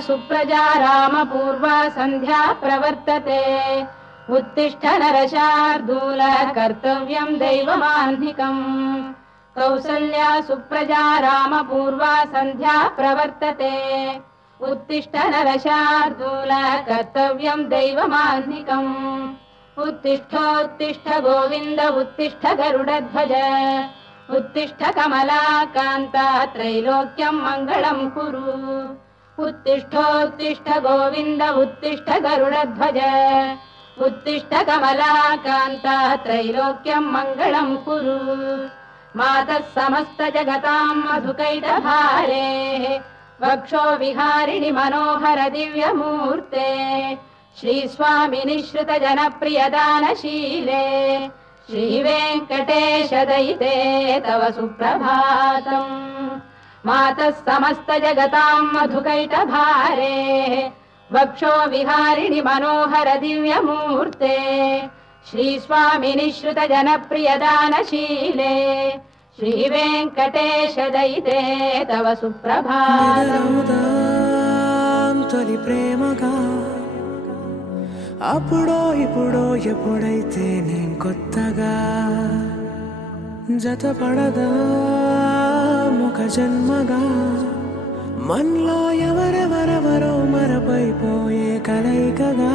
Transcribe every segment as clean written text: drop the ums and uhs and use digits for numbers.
सुप्रजा रामपूर्वा सन्ध्या प्रवर्तते उत्तिष्ठ नरशार्दूल कर्तव्यं दैवमाह्निकम् कौसल्या सुप्रजा रामपूर्वा सन्ध्या प्रवर्तते उत्तिष्ठ नरशार्दूल कर्तव्यं दैवमाह्निकम् उत्तिष्ठोत्तिष्ठ गोविन्द उत्तिष्ठ गरुडध्वज उत्तिष्ठ कमलाकान्ता त्रैलोक्यं मङ्गलं कुरु उत्तिष्ठोत्तिष्ठ गोविन्द उत्तिष्ठ गरुडध्वज उत्तिष्ठ कमलाकान्ता त्रैलोक्यं मङ्गलं कुरु मातः समस्त जगतां मधुकैटभारे वक्षो विहारिणि मनोहर दिव्यमूर्ते श्रीस्वामिनि श्रुत जनप्रियदानशीले श्रीवेङ्कटेश दयिते तव सुप्रभातम् मातः समस्त जगतां मधुकैटभारे वक्षो विहारिणि मनोहर दिव्यमूर्ते श्रीस्वामिनि श्रुत जनप्रियदानशीले श्रीवेङ्कटेश दयिते तव सुप्रभातम् తొలి ప్రేమగా అప్పుడో ఇప్పుడో ఎప్పుడైతే నేను కొత్తగా జతపడదా ముఖ జన్మగా మనలో ఎవరెవరెవరో మరపైపోయే కలయికగా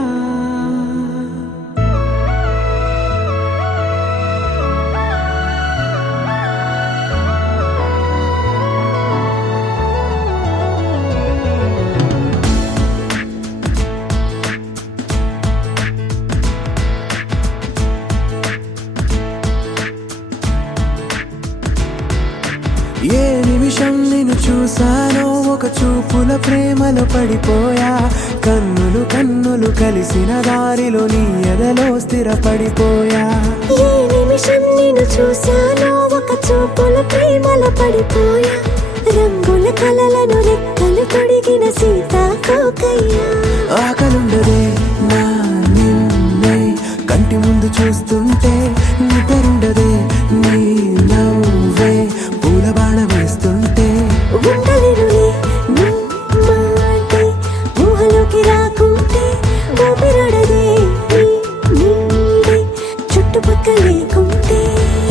ఏ నిమిషం నిన్ను చూసానో ఒక చూపుల ప్రేమలో పడిపోయా కన్నులు కన్నులు కలిసిన దారిలో నీ ఎదలో స్థిరపడిపోయా ఏ నిమిషం నిన్ను చూసానో ఒక చూపుల ప్రేమలో పడిపోయా రంగుల కలలను రెక్కలు తొడిగిన సీతాకోకయ్యా ఆకలుండదే నా నిన్నే కంటి ముందు చూస్తుంటే నిద్రుండదే నీ నవ్వే పూల బాణ వేస్తుంటే ఉండలేనులే నీ మాటే ఊహలోకి రాకుంటే ఊపిరాడదే నీ నీడే చుట్టుపక్కల లేకుంటే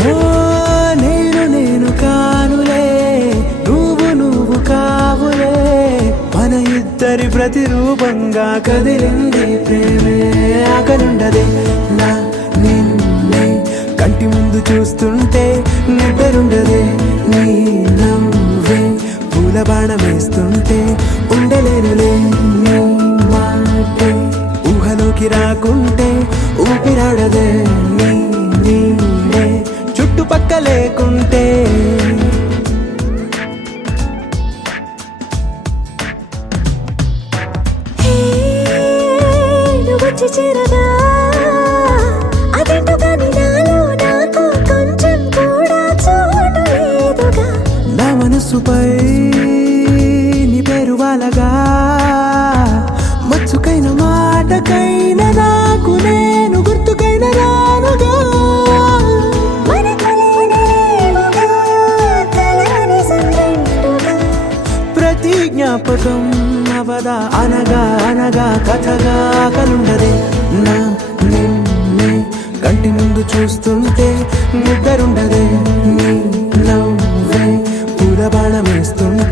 ఓ నేను నేను కానులే నువ్వు నువ్వు కావులే మన ఇద్దరి ప్రతిరూపంగా కదిలింది ప్రేమే ఆకలుండదే నా నిన్నే కంటి ముందు చూస్తుంటే నిద్రుండదే నీ నవ్వే పూల బాణం వేస్తుంటే ఉండలేనులే నీ మాటే ఊహలోకి రాకుంటే ఊపిరాడదే నీ నీడే చుట్టుపక్క లేకుంటే నువ్వు వచ్చి చేరగా అదేంటో కానీ నాలో నాకు కొంచెం కూడా చోటు లేదుగా నా మనసుపై నీ పేరు వాలగా మచ్చుకైన మాటకైన నాకు నేను గుర్తుకైన రానుగా మనకులేనిరేవుగా కలని సంగంటుగా ప్రతి జ్ఞాపకం అవదా అనగా అనగా కథగా కలుండదే నా నిన్నే కంటి ముందు చూస్తుంటే నిద్రుండదే నీ నవ్వే పూల బాణం వేస్తుంటే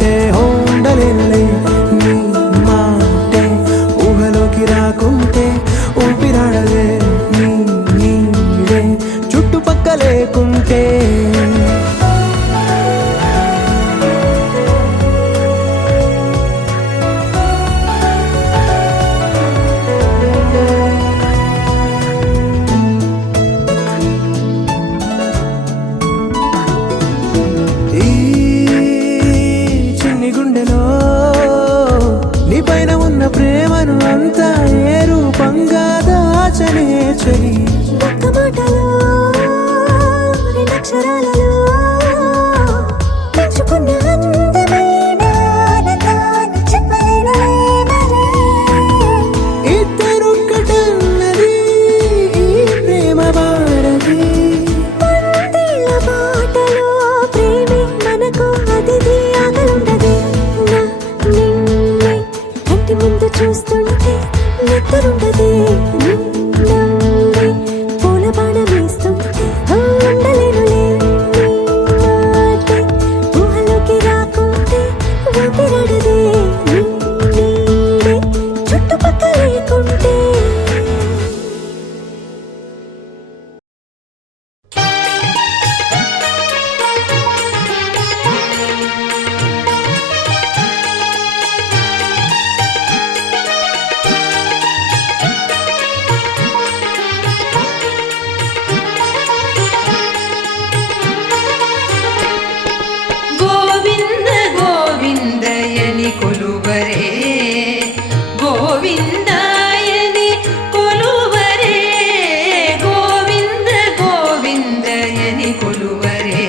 నిద్రుండదే నిన్నవే పూల బాణం వేస్తుంటే ఉండలేనులే నీ మాటే ఊహలోకి రాకుంటే ఊపిరాడదే నీ నీడే చుట్టుపక్కల లేకుంటే గోవింద గోవిందయని కొలువరే గోవిందాయని కొలువరే గోవింద గోవిందయని కొలువరే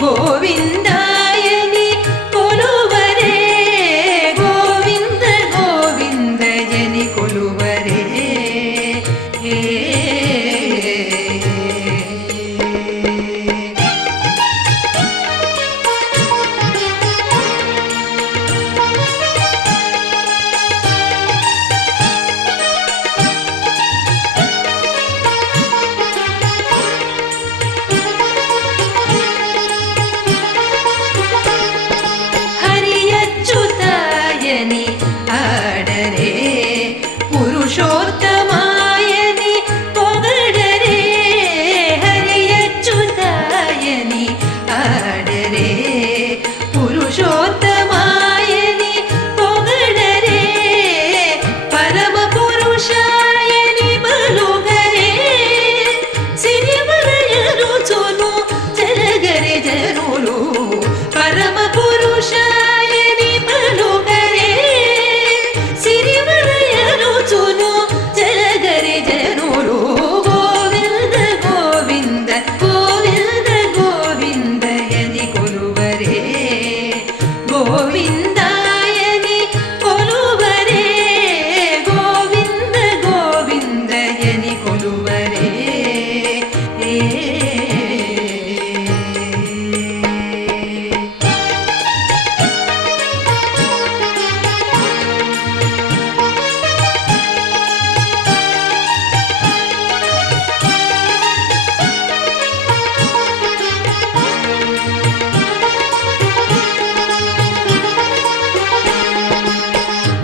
గోవిందాయని కొలువరే గోవింద గోవిందయని కొలువరే హరియచ్యుతాయని ఆడరే పురుషోత్తమాయని పొగడరే హరియచ్యుతాయని ఆడరే పురుషోత్తమాయని పొగడరే పరమ పురుషాయని బలుగరే సిరివరయరుచును జరగరే జనులు పరమ పురుషాయని బలుగరే సిరివరయరుచును జరగరే జనులు గోవింద గోవింద గోవింద గోవిందయని కొలువరే గోవిందాయని కొలువరే గోవింద గోవిందయని కొలువరే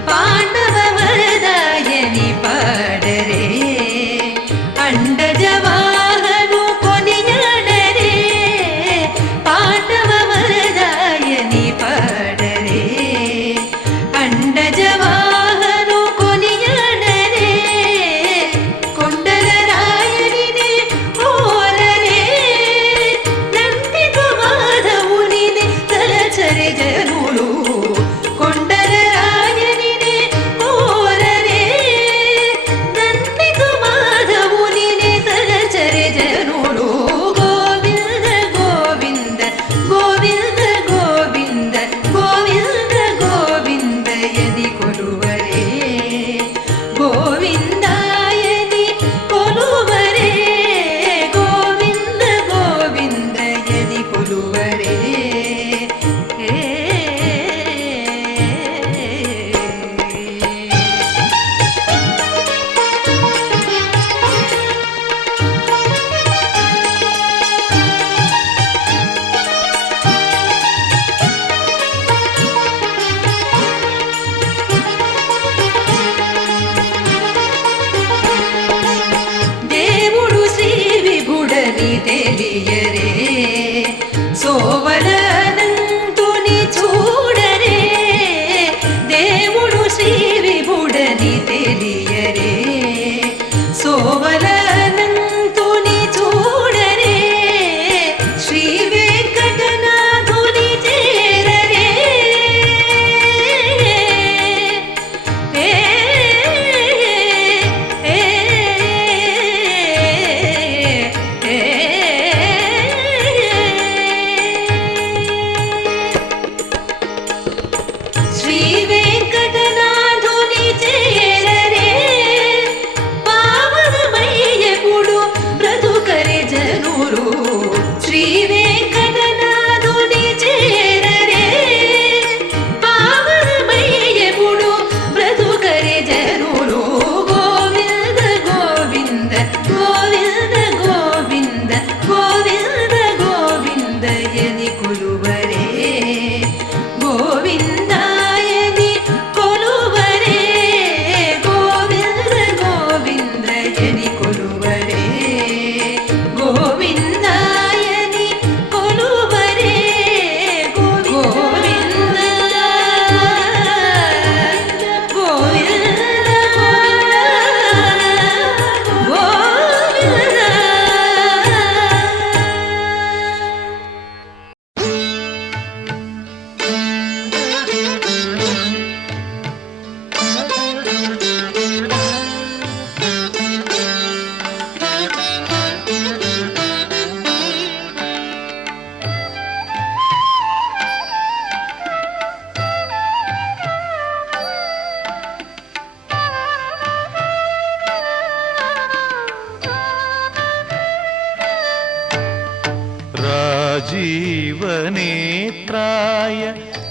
పాండవ వరదాయని పాడరే అండజవాహను కొనియాడరే పాండవ వరదాయని పాడరే అండజవాహను కొనియాడరే కొండల రాయనినే కోరరే నందిక మాధవునినే తలచరే జనులు కొండల రాయనినే కోరరే నందిక మాధవునినే తలచరే జనులు గోవింద గోవింద గోవింద గోవింద గోవింద గోవిందయని కొలువరే గోవిందాయని కొలువరే గోవింద గోవిందయని కొలువరే దేవుడు శ్రీ విభుడని తెలియరే సోవలనంతుని చూడరే దేవుడు శ్రీ విభుడని తెలియరే సోవలనంతుని చూడరే శ్రీ వెంకటనాథుని చేరరే శ్రీ వెంకటనాథుని చేరరే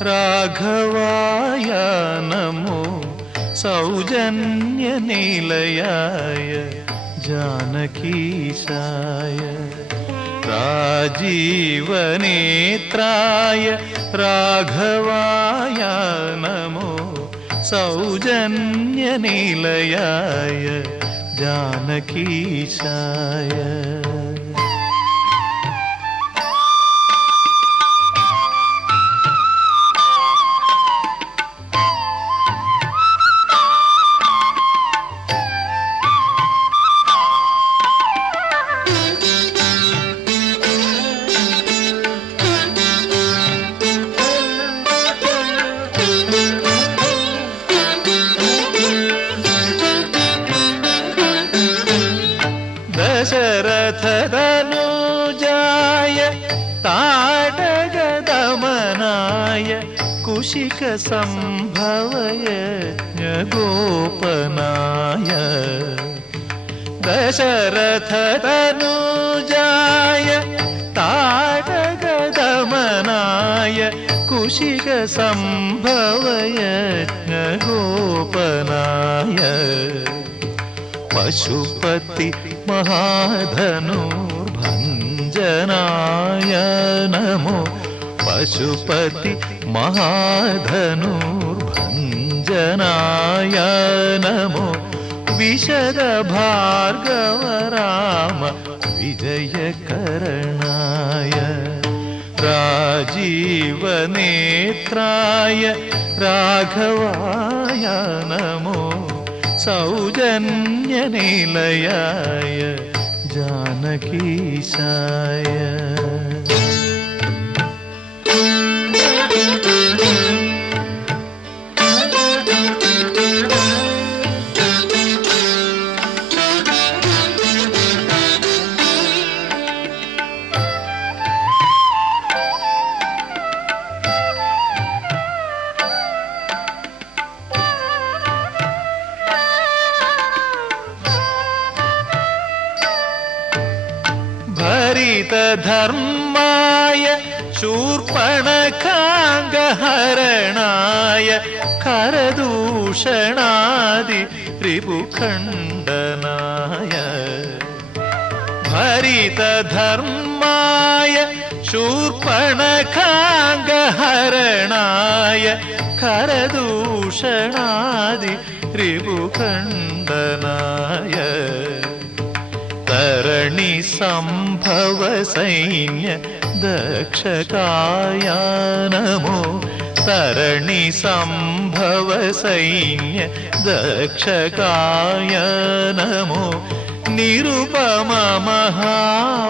राघवाय नमो सौजन्यनिलयाय जानकीशाय राजीवनेत्राय राघवाय नमो सौजन्यनिलयाय जानकीशाय दशरथतनुजाय ताटगदमनाय कुशिकसम्भवय गोपनाय दशरथतनुजाय ताटगदमनाय कुशिकसम्भवय गोपनाय पशुपति महाधनुर्भञ्जनाय नमो पशुपति महाधनुर्भञ्जनाय नमो विशद भार्गव राम विजयकरणाय राजीवनेत्राय राघवाय नमो सौजन्यनिलयाय जानकीशाय धर्माय शूर्पणखाङ्गहरणाय करदूषणादि रिपुखण्डनाय भरितधर्माय शूर्पणखाङ्गहरणाय करदूषणादि रिपुखण्डनाय तरणि संभव सैन्य दक्षकाय नमो तरणि संभव सैन्य दक्षकाय नमो निरुपम महावारिनिधि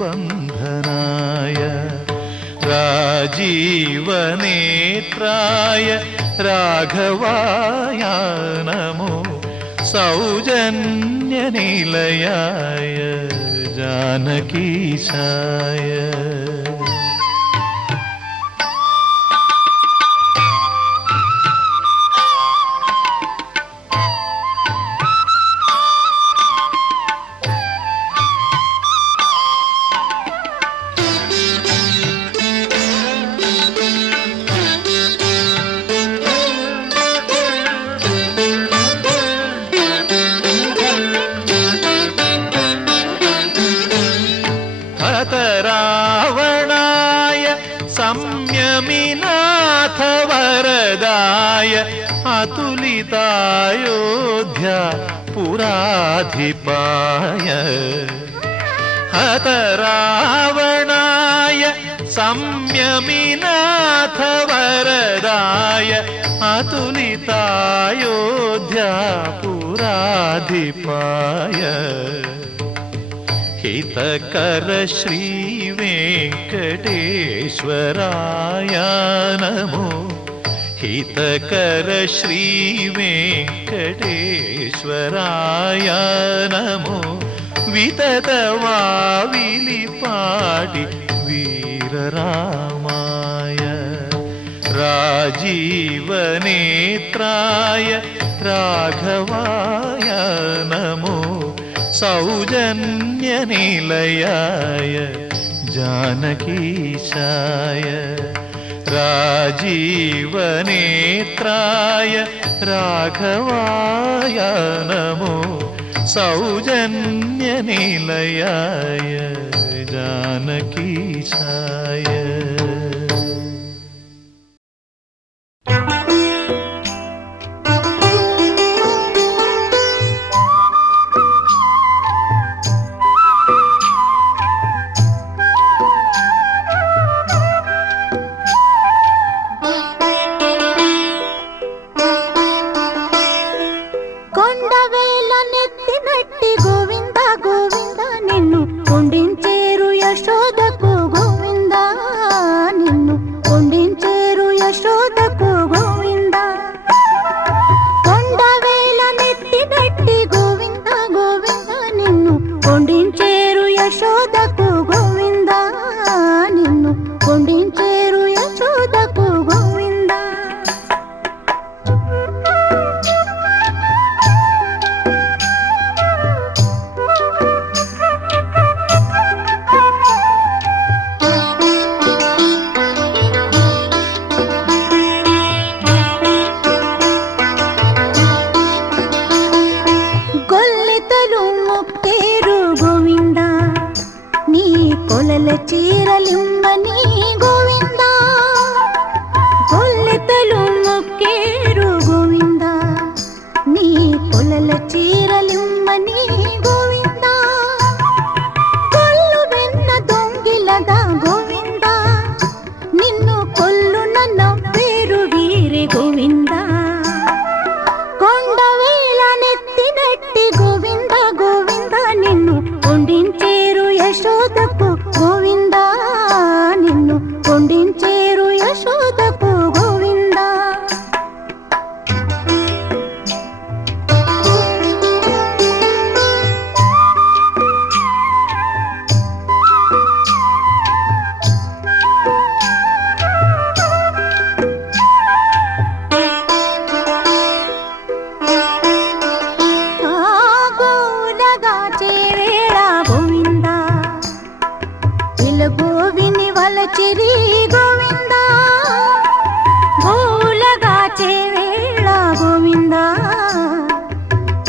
बन्धनाय राजीवनेत्राय राघवाय नमो सौजन्यनिलयाय जानकीशाय रावणाय संयमिनाथ वरदाय अतुलितायोध्या पुराधिपाय हत रावणाय संयमिनाथ वरदाय अतुलितायोध्या पुराधिपाय हितकर श्री वेंकटेश्वराय नमो हितकर श्री वेंकटेश्वराय नमो विततवाविलिपाटि वीररामाय राजीवनेत्राय राघवाय नमो सौजन्यनिलयाय जानकीशाय राजीवनेत्राय राघवाय नमो सौजन्यनिलयाय जानकीशाय కొండవేల నెత్తినట్టి గోవింద గోవింద నిన్ను కొండించేరు యశోదకు గోవింద నిన్ను కొండించేరు యశోదకు గోవింద కొండవేల నెత్తినట్టి గోవింద గోవింద నిన్ను కొండించేరు యశోదకు గోవింద నిన్ను కొండించేరు యశోదకు గోవింద గొల్లెతలు మొక్కేరు గోవింద నీ కొలల చీరలిమ్మని గోవింద గొల్లెతలు మొక్కేరు గోవింద నీ కొలల చీరలిమ్మని గోవింద కొల్లు వెన్న దొంగిలగా గోవింద నిన్ను కొల్లున నవ్వేరు వీరే గోవింద కొండవేల నెత్తినట్టి గోవింద గోవింద నిన్ను కొండించేరు యశోదకు గోవింద నిన్ను కొండించేరు యశోదకు గోవింద గోలగా చేవేళ గోవింద వెలుగోవిని వలచిరి గోవింద గోలగా చేవేళ గోవింద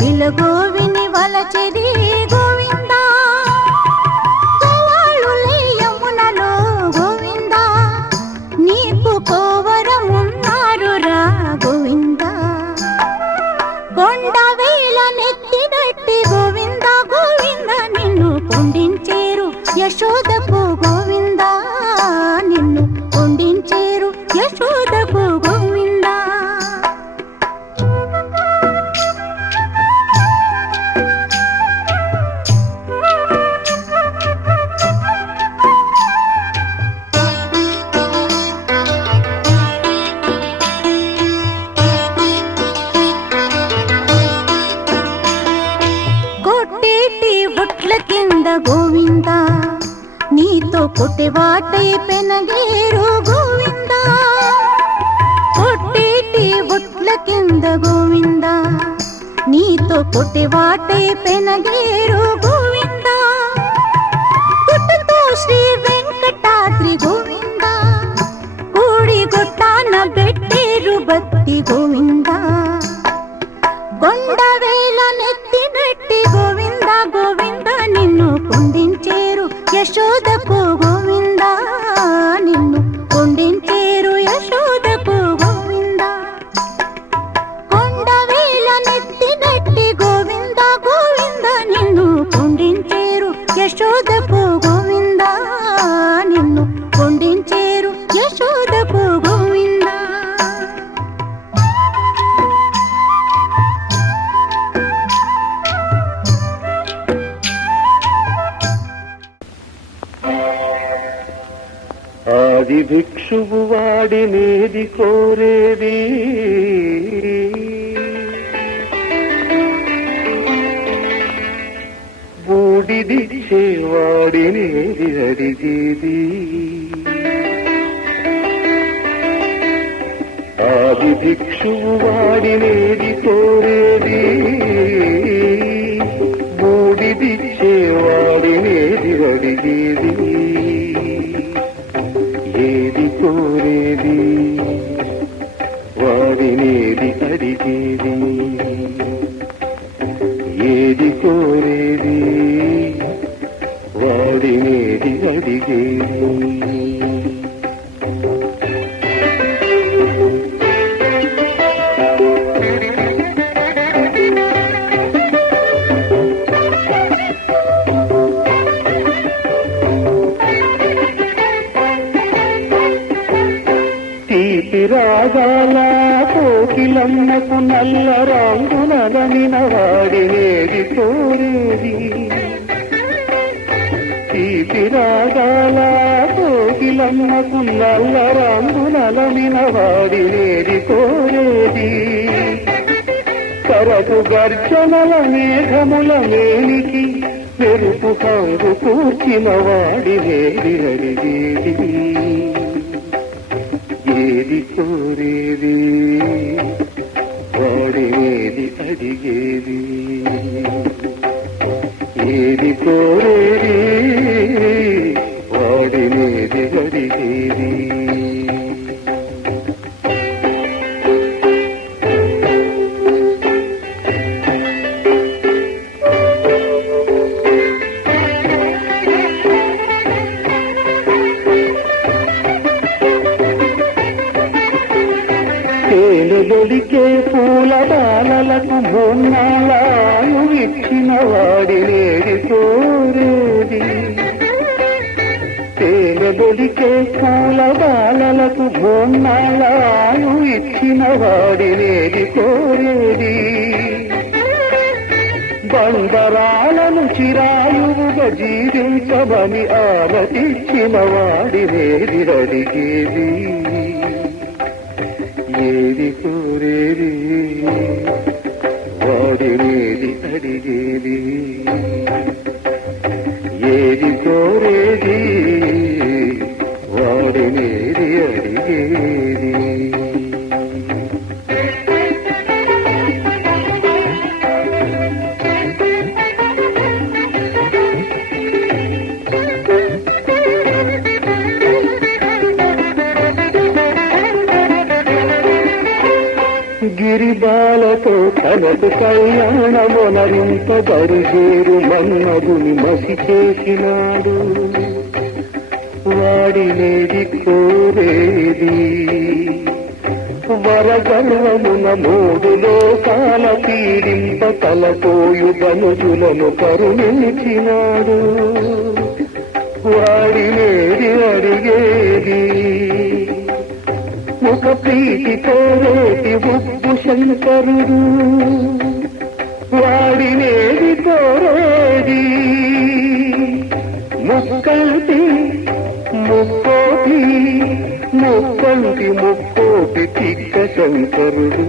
వెలుగోవిని వలచిరి గోవింద గోవాళులే యమునలో గోవింద నీకు కోవరమున్నారురా గోవింద కొండవేల నెత్తినట్టి గోవింద గోవింద నిన్ను కొండించేరు యశోదకు గోవింద నిన్ను కొండించేరు యశోదకు గోవింద కొట్టేటి బొట్ల కింద గోవింద నీతో కొట్టెవాటై పెనగేరు గోవింద కొట్టేటి బొట్ల కింద గోవింద నీతో కొట్టెవాటై పెనగేరు గోవింద పుట్టుతో శ్రీ వెంకటాద్రి గోవింద కూడి గొట్టాన పెట్టేరు బత్తి గోవింద కొండవేల నెత్తినట్టి గోవింద గోవింద నిన్ను కొండించేరు యశోదకు గోవింద నిన్ను కొండించేరు యశోదకు గోవింద కొండవేల నెత్తినట్టి గోవింద గోవింద నిన్ను కొండించేరు యశోదకు గోవింద నిన్ను కొండించేరు యశోదకు గోవింద ఆది భిక్షువు వాడినేది కోరేది బూడిదిచ్చేవాడినేది అడిగేది ఆది భిక్షువు వాడినేది కోరేది బూడిదిచ్చేవాడినేది అడిగేది ఏది కోరేది వాడినేది అడిగేది రాగాల కోకిలమ్మకు నల్ల రాంగునలమిన వాడినేది కోరేది తీపి రాగాల కోకిలమ్మకు నల్ల రాంగునలమిన వాడినేది కోరేది కరకు గర్జనల మేఘముల మేనికి మెరుపు కంగు కూర్చిన వాడినేది అడిగేది ఏది కోరేది వాడినేది అడిగేది ఏది కోరేది వాడినేది అడిగేది తేనెలొలికే పూల బాలలకు మొన్నాళ్ళు ఇచ్చిన వాడినేది కోరేది తేనెలొలికే పూల బాలలకు మొన్నాళ్ళు ఇచ్చిన వాడినేది కోరేది బండరాలను చిరాయువుగా జీవించమని ఆమతిచ్చిన వాడినేది అడిగేది ఏది కోరేది వాడినేది అడిగేది ఏది కోరేది వాడినేది అడిగేది గిరిబాలతో తనకు కళ్యాణమునరింత బరుగేరు మన్మధుని మసి చేసినాడు వాడినేది కోరేది వరగర్వమున మూడు లోకాల పీడింప తలపోయు ధనుజులను కరుణించినాడు వాడినేది అడిగేది ఒక ప్రీతి కోరేటి ఉప్పు శంకరుడు వాడినేది కోరేది ముక్కంటి ముక్కోటి ముక్కంటి ముక్కోటి తిక్క శంకరుడు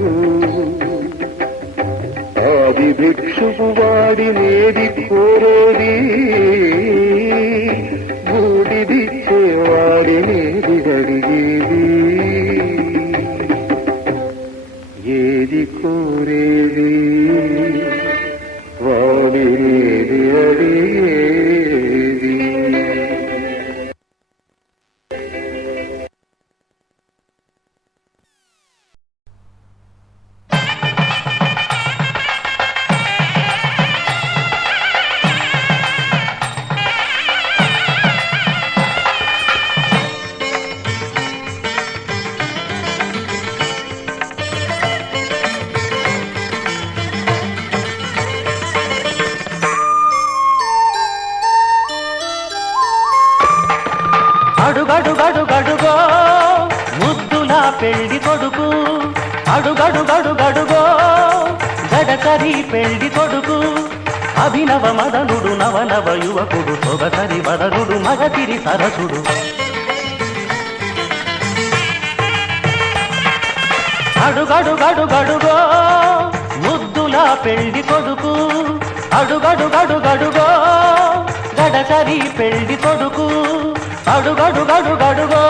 ఆది భిక్షువు వాడినేది కోరేది బూడిదిచ్చే వాడినేది అడిగేది ఏది కోరేది వాడినేది అడిగేది అడుగడుగడుగడుగో ముద్దులా పెళ్లి కొడుకు అడుగడుగడుగడుగో గడసరి పెళ్లి కొడుకు అభినవ మదనుడు నవనవ యువకుడు సొగసరి వదనుడు మగతిరి సరసుడు అడుగడుగడుగడుగో ముద్దులా పెళ్లి కొడుకు అడుగడుగడుగడుగో గడసరి పెళ్లి కొడుకు అడుగడుగడుగడుగో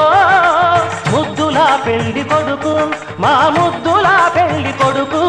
ముద్దులా పెళ్లి కొడుకు మా ముద్దులా పెళ్లి కొడుకు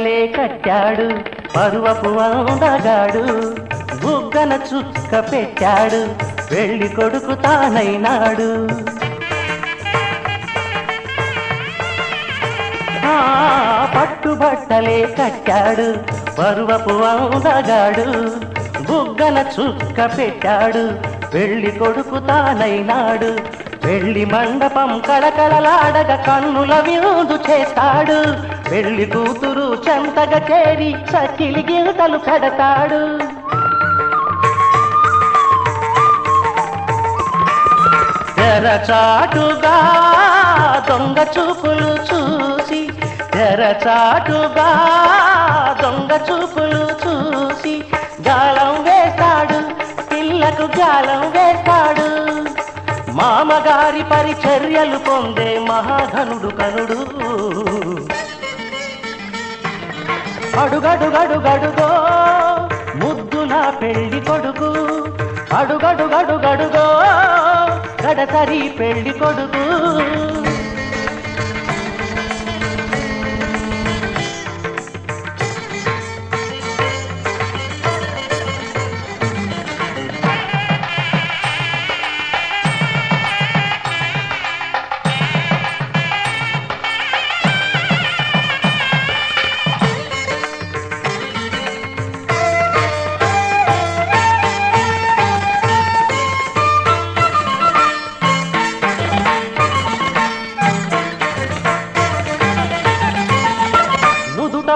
బట్టలే కట్టాడు పరువపు అందగాడు బుగ్గన చుక్క పెట్టాడు పెళ్లి కొడుకు తానైనాడు పట్టుబట్టలే కట్టాడు పరువపు అందగాడు బుగ్గన చుక్క పెట్టాడు పెళ్లి కొడుకు తానైనాడు పెళ్లి మండపం కళకళలాడగ కన్నుల విందు చేస్తాడు పెళ్లి కూతురు చెంతగా చేరి చకిలి గితలు పెడతాడు తెరచాటుగా దొంగ చూపులు చూసి తెరచాటుగా దొంగ చూపులు చూసి గాలం వేస్తాడు పిల్లకు గాలం వేస్తాడు మామగారి పరిచర్యలు పొందే మహాధనుడు కనుడు అడుగడుగడుగడుగో ముద్దులా పెళ్లి కొడుకు అడుగడుగడుగడుగో గడసరి పెళ్లి కొడుకు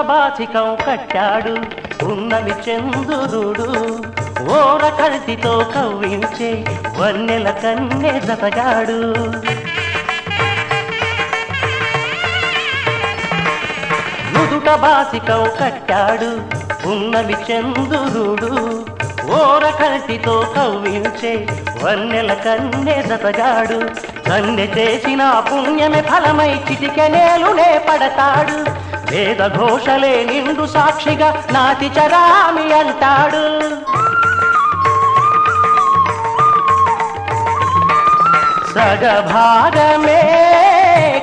బాచికం కట్టాడు ఉన్నమి చంద్రుడు ఓర కల్తితో కవ్వించే వన్నెల కన్నె జతగాడు నుదుట బాచికం కట్టాడు ఉన్నమి చంద్రుడు ఓర కల్తితో కవ్వించే వన్నెల కన్నె జతగాడు కన్నె చేసిన పుణ్యమే ఫలమై చిటికెనేలునే పడతాడు వేద ఘోషలే నిండు సాక్షిగా నాతి చరామి అంటాడు సగభాగమే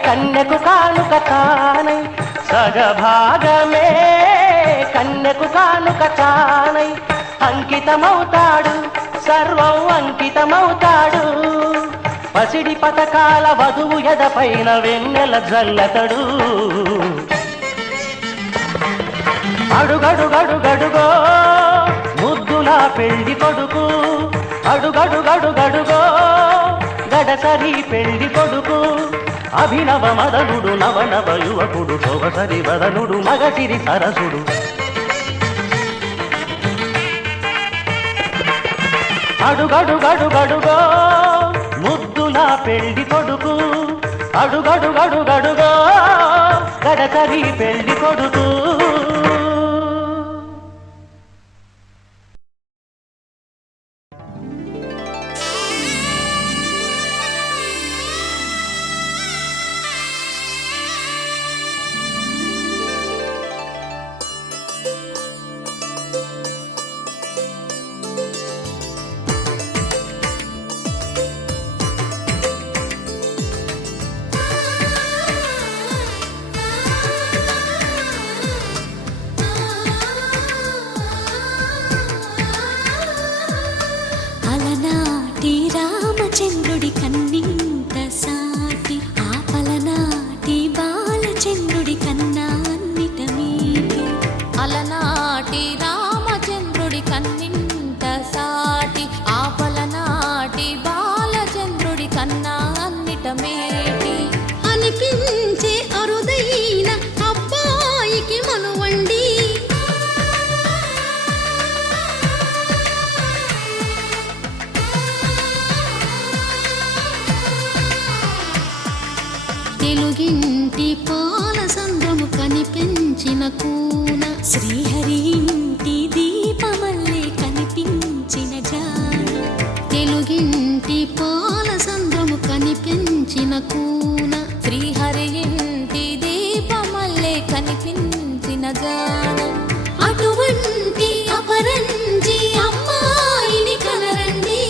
కన్యకు కానుక తానై సగభాగమే కన్యకు కానుక తానై అంకితమవుతాడు సర్వం అంకితమవుతాడు పసిడి పతకాల వధువు ఎదపైన వెన్నెల జల్లతడు అడుగడుగడుగడుగో ముద్దులా పెళ్లి కొడుకు అడుగడుగడుగడుగో గడసరి పెళ్లి కొడుకు అభినవ మదనుడు నవనవ యువకుడు శోభసరి వదనుడు మగసిరి సరసుడు అడుగడుగడుగడుగో ముద్దులా పెళ్లి కొడుకు అడుగడుగడుగడుగో గడసరి పెళ్లి కొడుకు చంద్రుడి కన్నింత సాటి ఆపలనాటి బాలచంద్రుడి కన్నా అన్నిట మీటి అలనాటి రామచంద్రుడి కన్నింత సాటి ఆపలనాటి బాలచంద్రుడి కన్నా అన్నిట మేటి అనిపించే అరుదైన అబ్బాయికి మనువండి తెలుగింటి పాల సంద్రము కనిపించిన కూన శ్రీహరి ఇంటి దీపమల్లే కనిపించిన జాడ తెలుగింటి పాల సంద్రము కనిపించిన కూన శ్రీహరి ఇంటి దీపమల్లే కనిపించిన జాడ అటువంటి అపరంజి అమ్మాయిని కనరండి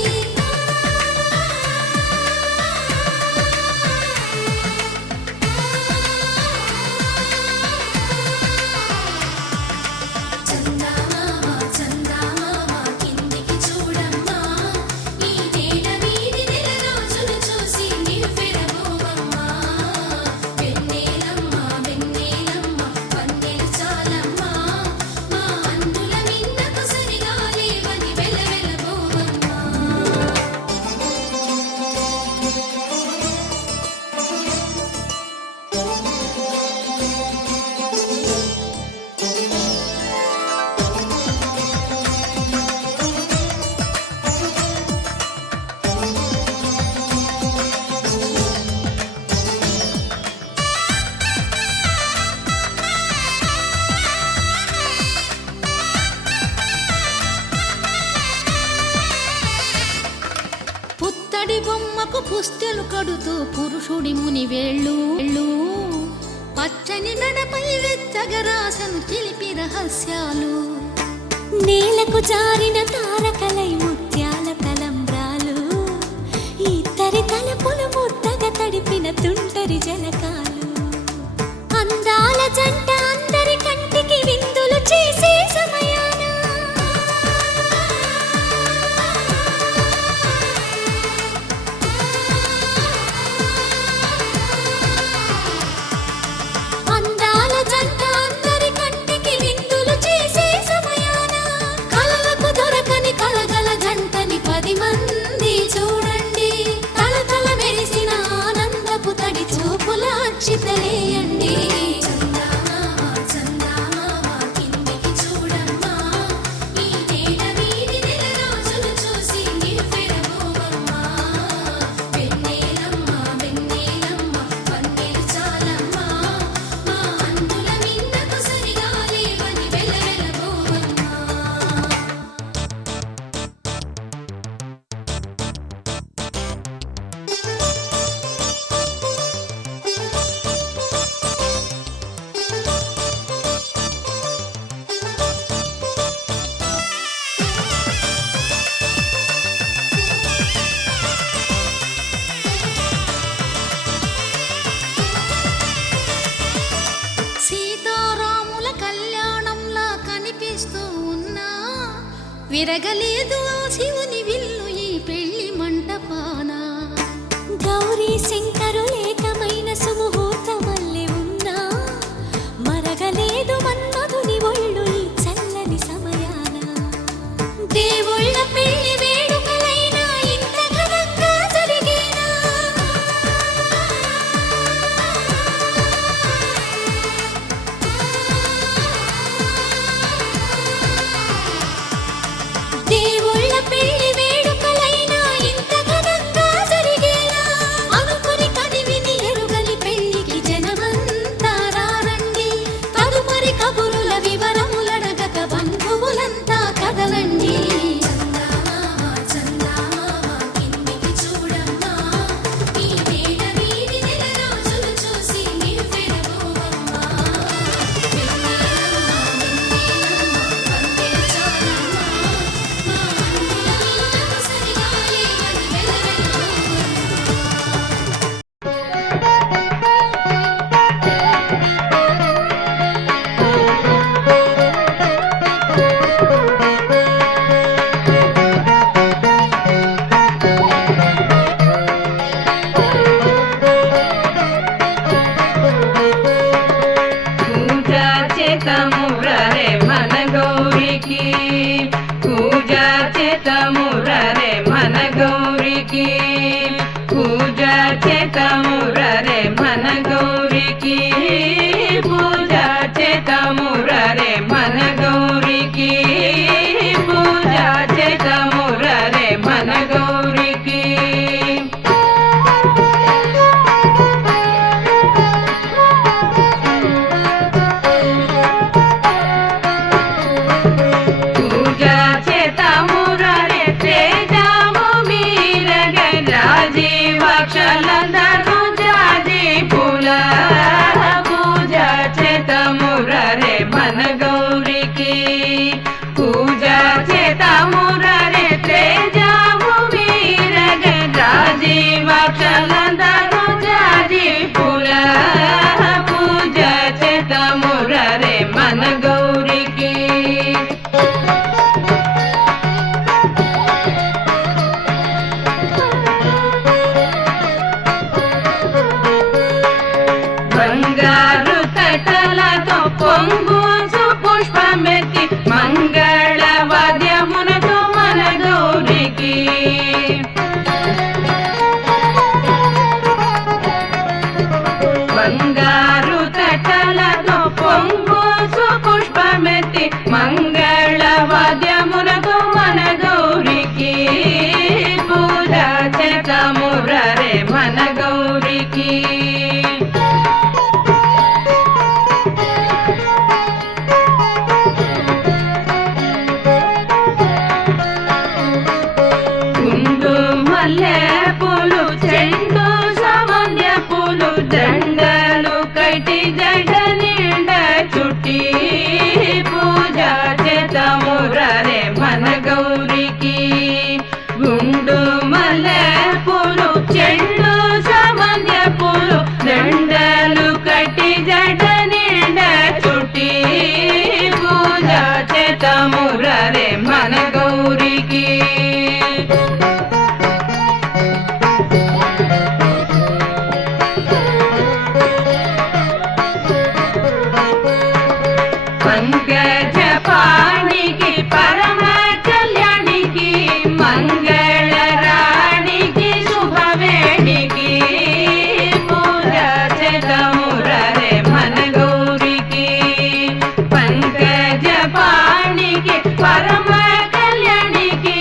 పుత్తడి బొమ్మకు పుస్తెలు కడుతూ పురుషుడి ముని వేళ్ళు పచ్చని నడపై వెచ్చగరాసను చిలిపి రహస్యాలు నేలకు జారిన తారకలై ముత్యాల తలంబ్రాలు ఇద్దరి తలపులు ముద్దగా తడిపిన తుంటరి జలకాలు అందాల జంట అందరి కంటికి విందులు చేసే సమయాన అందాల జంట అందరి కంటికి విందులు చేసే సమయాన కలలకు దొరకని కలగల జంటని 10 మంది చూడండి తలతల మెరిసిన ఆనందపు తడి చూపుల అక్షితలేయండి సీతారాముల కళ్యాణంలా కనిపిస్తూ ఉన్నా విరగలేదు ఆ శివుని విల్లు ఈ పెళ్లి మంటపాన గౌరీ శంకరులేకమైన సుముహూర్తమల్లె ఉన్నా మరగలేదు మన్మధుని ఒళ్ళు ఈ చల్లని సమయాన దేవుళ్ళ పెళ్లి వేడుకలైనా ఇంత ఘనంగా జరిగేనా దేవుళ్ళ పెళ్లి వేడుకలైనా ఇంత ఘనంగా జరిగేలా అనుకుని కదివిని ఎరుగని పెళ్లికి జనమంతా రారండి తదుపరి కబురుల వివరములడగక బంధువులంతా కదలండి జీవాక్షలందరూ దండలు కటి జడ నిండ చుట్టి పూజ చేతమురరే మన గౌరికి గుండు మల్లె పూలు చెండు సామాన్య పూలు దండలు కటి జడ నిండ చుట్టి పూజ చేతమురరే మన గౌరికి పంకజ పాణికి పరమ కళ్యాణికి మంగళ రాణికి శుభవేణికి పూజ చేతమురరే మన గౌరికి పంకజ పాణికి పరమ కళ్యాణికి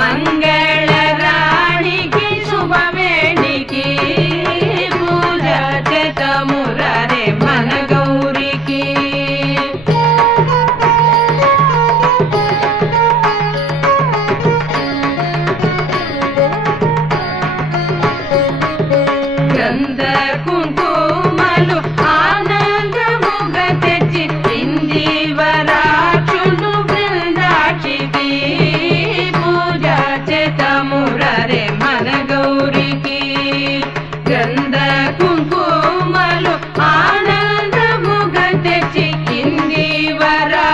మంగళ రాణికి శుభవేణికి పూజ చేతమురరే మన గౌరికి గంధ కుంకుమలు ఆనందముగా తెచ్చి ఇందివరాక్షులు బృందాక్షికి పూజ చేతమురరే మన గౌరికి గంధ కుంకుమలు ఆనందముగా తెచ్చి ఇందివరాక్షులు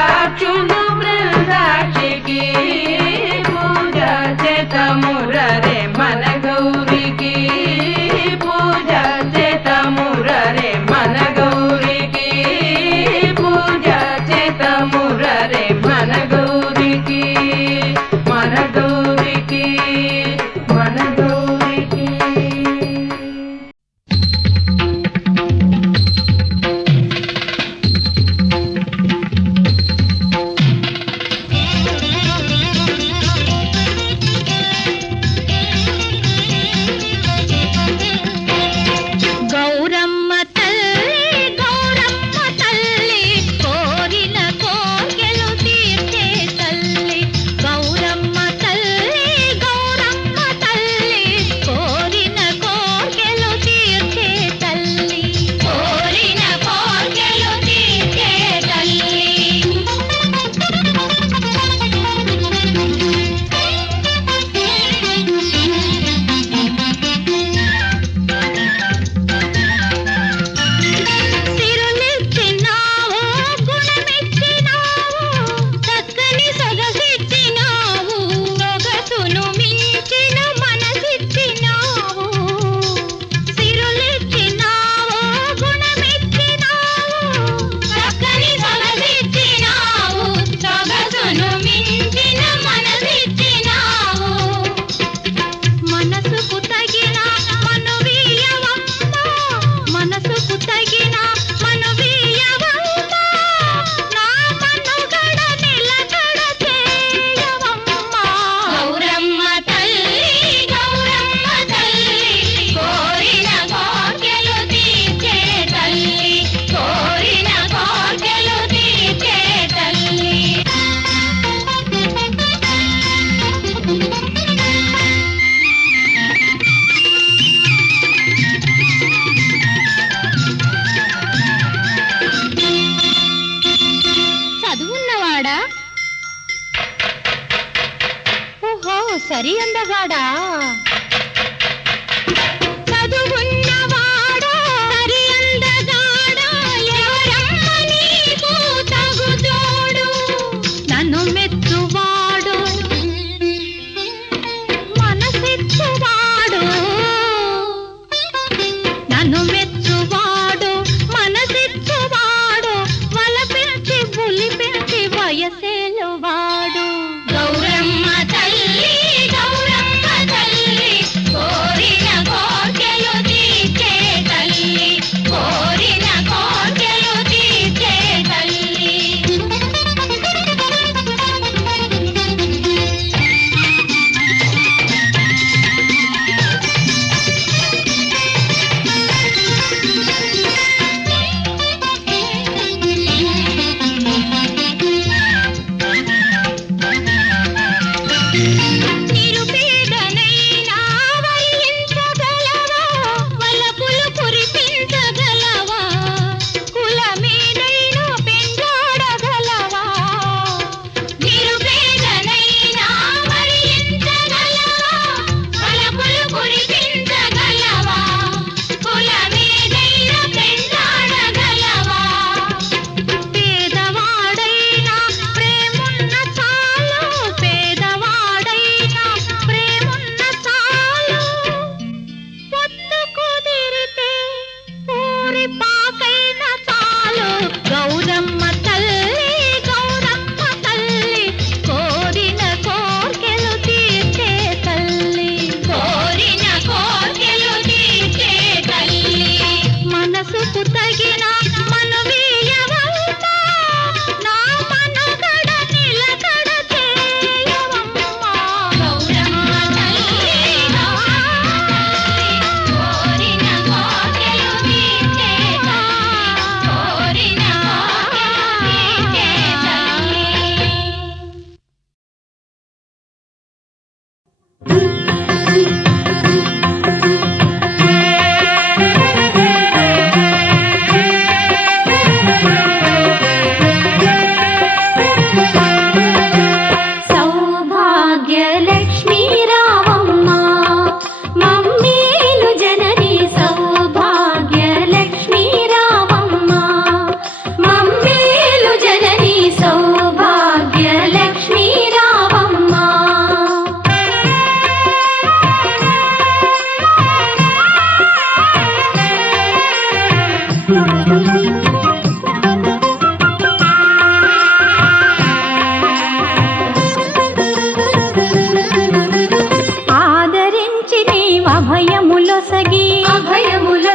బృందాక్షికి పూజ చేతమురరే మన గౌరికి పూజ చేతమురరే మన గౌరికి పూజ చేతమురరే మన గౌరికి మన గౌరికి మన గౌరికి గౌరమ్మ తల్లి గౌరమ్మ తల్లి కోరిన కోర్కెలు తీర్చే తల్లి గౌరమ్మ తల్లి గౌరమ్మ తల్లి కోరిన కోర్కెలు తీర్చే తల్లి కోరిన కోర్కెలు తీర్చే తల్లి సిరులిచ్చినావు గుణమిచ్చినావు చక్కని సొగసిచ్చినావు సొగసును మించిన మనసిచ్చినావు సిరులిచ్చినావు గుణమిచ్చినావు చక్కని సొగసిచ్చినావు సొగసును మించిన మనసిచ్చినావు మనసుకు తగిన మనువీయవమ్మ మనసుకు తగిన మనువీయవమ్మ నా మనుగడ నిలకడ చేయవమ్మ గౌరమ్మ తల్లి గౌరమ్మ తల్లి కోరిన కోర్కెలు తీర్చే తల్లి కోరిన కోర్కెలు తీర్చే తల్లి చదువున్నవాడా ఓహో సరి అందగాడా చదువున్నవాడా సరి అందగాడా ఎవరమ్మ నీకు తగు తోడు నన్ను మెచ్చువాడు మనసిచ్చువాడు నన్ను మెచ్చువాడు మనసిచ్చువాడు వలపించి పులిపించి వయసేలువాడు గౌరమ్మ తల్లి గౌరమ్మ తల్లి కోరిన కోర్కెలు తీర్చే తల్లి కోరిన కోర్కెలు తీర్చే తల్లి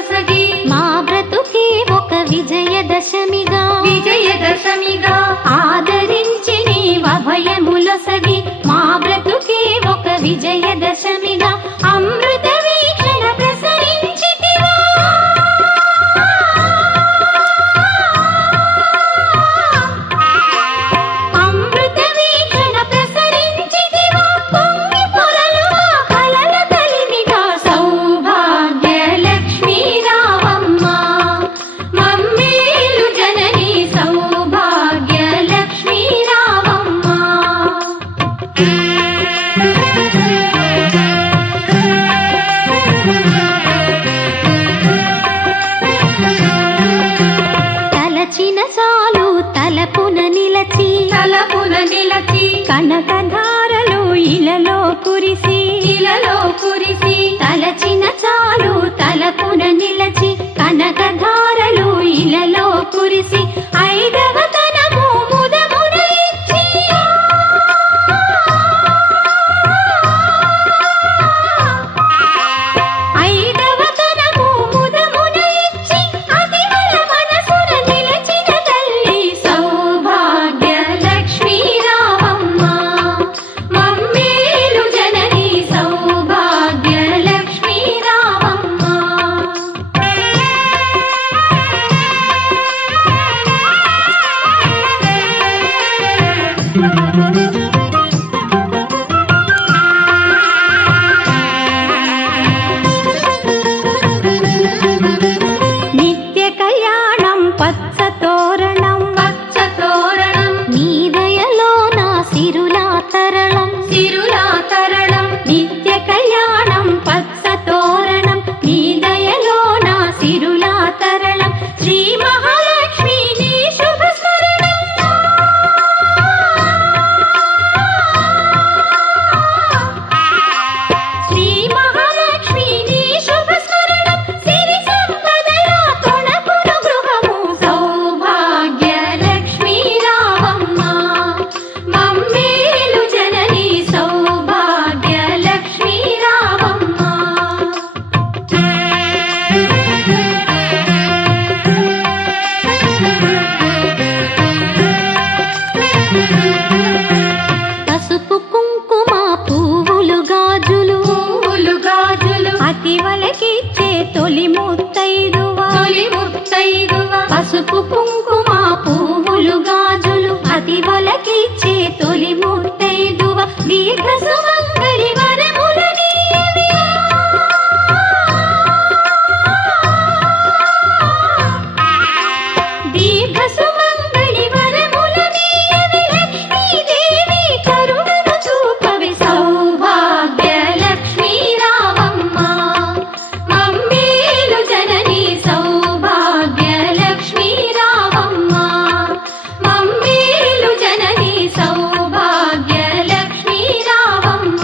ములసగి మా బ్రతుకే ఒక విజయదశమిగా ఆదరించి నీవభయములసగి మా బ్రతుకే ఒక విజయదశమిగా అమృత వీక్షణ ప్రసరించితివా అమృత వీక్షణ ప్రసరించితివా పొంగి పొరలు కలల కలిమిగా సౌభాగ్య లక్ష్మీ రావమ్మ మమ్మేలు జనని సౌభాగ్య లక్ష్మీ రావమ్మ తలచిన చాలు తలపున నిలచి కనకధారలు ఇలలో కురిసి తలచిన చాలు తలపున నిలచి కనకధారలు ఇలలో కురిసి ఐదవ తనము ముదమున ఇచ్చి ఐదవ తనము ముదమున ఇచ్చి అతివల మనసున నిలచిన తల్లి సౌభాగ్య లక్ష్మీ రావమ్మ మమ్మేలు జనని సౌభాగ్య లక్ష్మీ రావమ్మ నిత్య కళ్యాణం పచ్చ తోరణం నీ దయలో నా సిరులా తరళం నిత్య కళ్యాణం పచ్చ తోరణం నీ దయలో నా సిరులా తరళం శ్రీ మహాలక్ష్మి నీ శుభ స్మరణం శ్రీ మహాలక్ష్మి నీ శుభ స్మరణం సిరి సంపదల కొనకును గృహము సౌభాగ్య లక్ష్మీ రావమ్మ మమ్మేలు జనని సౌభాగ్య లక్ష్మీ రావమ్మ పసుపు కుంకుమ పువ్వులు గాజులు అతివలకిచ్చే తొలి ముత్తైదువ పసుపు కుంకుమ పువ్వులు గాజులు అతివలకిచ్చే తొలి ముత్తైదువ దీర్ఘ సుమంగళి వరములనీయవే దీర్ఘ సుమంగళి వరములనీయవే లక్ష్మీదేవి కరుణను చూపవి సౌభాగ్య లక్ష్మీ రావమ్మ మమ్మేలు జనని సౌభాగ్య లక్ష్మీ రావమ్మ మమ్మేలు జనని సౌభాగ్య లక్ష్మీ రావమ్మ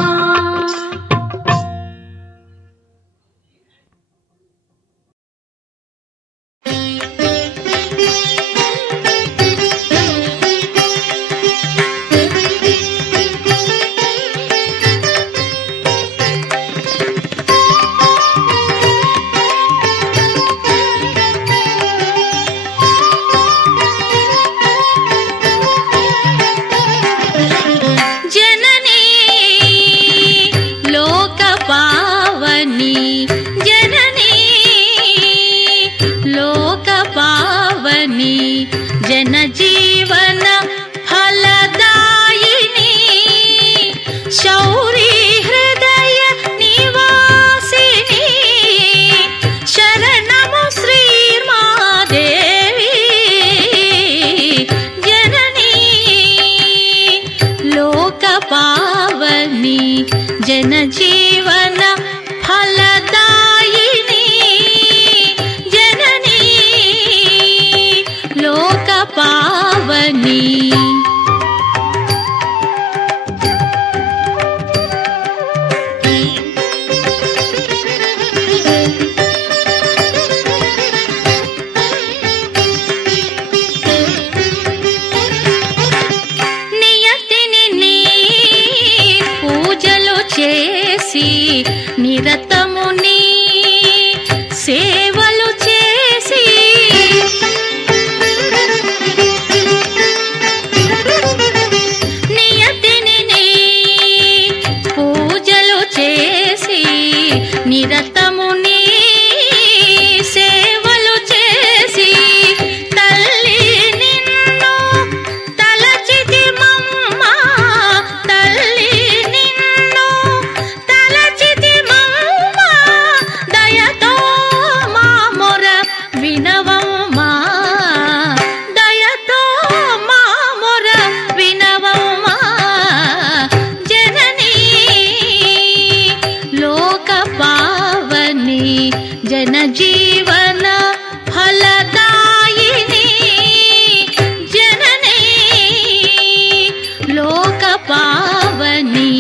जननी लोक पावनी जननी लोक पावनी जन जीवन फलदायिनी शौरी हृदय निवासिनी शरणमु श्रीर्मादेवी जननी लोक पावनी जन जीवन फलदायिनी जननी लोक पावनी నియతిని నీ పూజలు చేసి జీవన ఫలదాయిని జననీ లోక పావని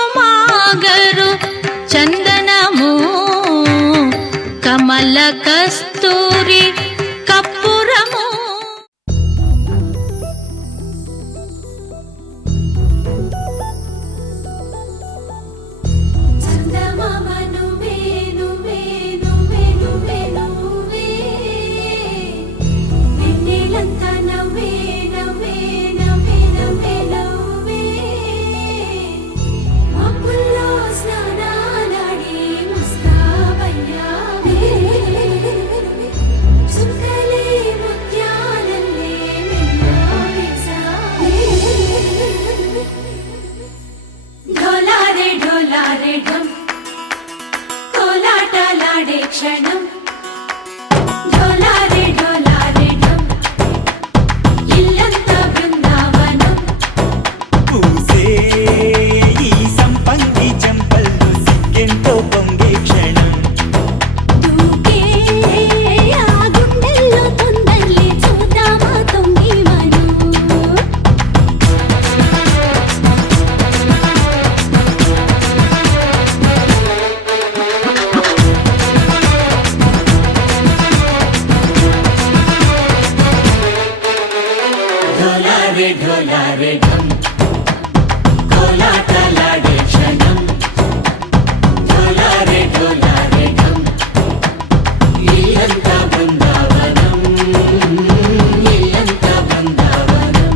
కుంకుమాగరు చందనము కమల కస్తూరి కప్పురము చందమామ నువ్వే నువ్వే నువ్వే నువ్వే నువ్వే వెన్నెలంతా నవ్వే నవ్వే నవ్వే నవ్వే నవ్వే మబ్బుల్లో స్నానాలాడి ముస్తాబయ్యావే చుక్కలే ముత్యాలల్లే మెల్లావేశావే ढोलारे ढोलारे ढम कोलाटलाडे क्षणम ढोलारे ढोलारे ढम इल्लंता बृंदावनम పూసే ఈ సంపంగి చెంపల్లో సిగ్గెంతో పొంగే క్షణం దూకే ఆ గుండెల్లో తొందరలే చూద్దామా తొంగి మనం ढोलारे ढोलारे ढम कोलाटलाडे क्षणम ढोलारे ढोलारे ढम ఇల్లంతా బృందావనం ఇల్లంతా బృందావనం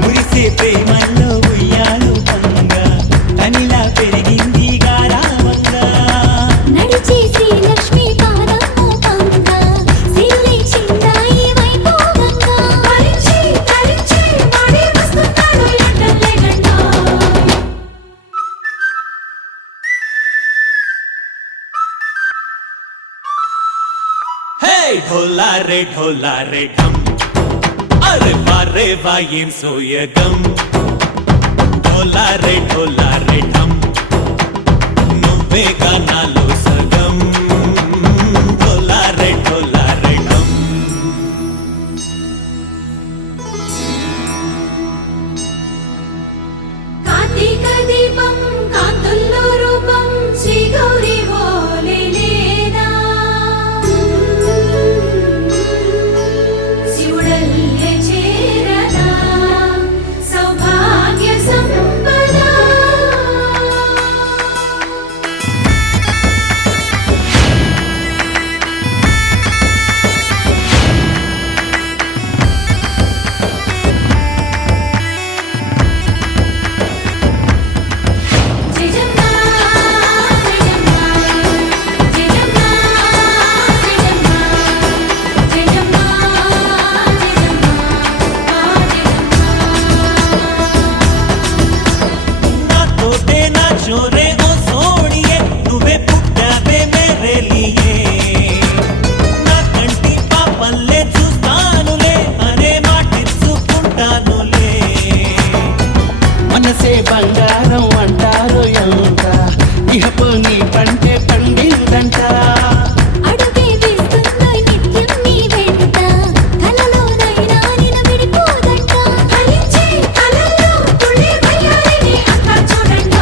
మురిసే ప్రేమల్లో ఉయ్యాలు పంగా తనిలా పెరిగింది గారావంగా నడిచే శ్రీలక్ష్మి పాదము పంగ సిరులై చిందాయి వైభోగంగా హరించి హరించి వాడి వస్తున్నాడు ఎండలే గంట హే ढोलारे ढोलारे ढम అరే వారే వాయేం సోయగం ढोलारे ढोलारे ढम నువ్వే గానాలో సగం ढोलारे ढोलारे ढम కార్తీక దీపం కాంతుల్లో రూపం శ్రీ గౌరీ ఓలే లేదా శివుడల్లే చేరదా సౌభాగ్య సంపద జయజమ్మా జయజమ్మా జయజమ్మా జయజమ్మా జయజమ్మా నాతోటే నా చోరే ఓ సోణియే నువ్వే పుట్టావే మేరే లియే నా కంటి పాపల్లే చూస్తానులే అనే మాటిచ్చుకుంటానులే మనసే బంగారం అంటారు ఎంత ఇహపు నీ పంటే పండిందంట అడుగే వేస్తుందో నిత్యం నీ వెంట కలలోనైనా నిన విడిపోదంట ఫలించే కలల్లో తుళ్ళి వయ్యారిని అంతా చూడంట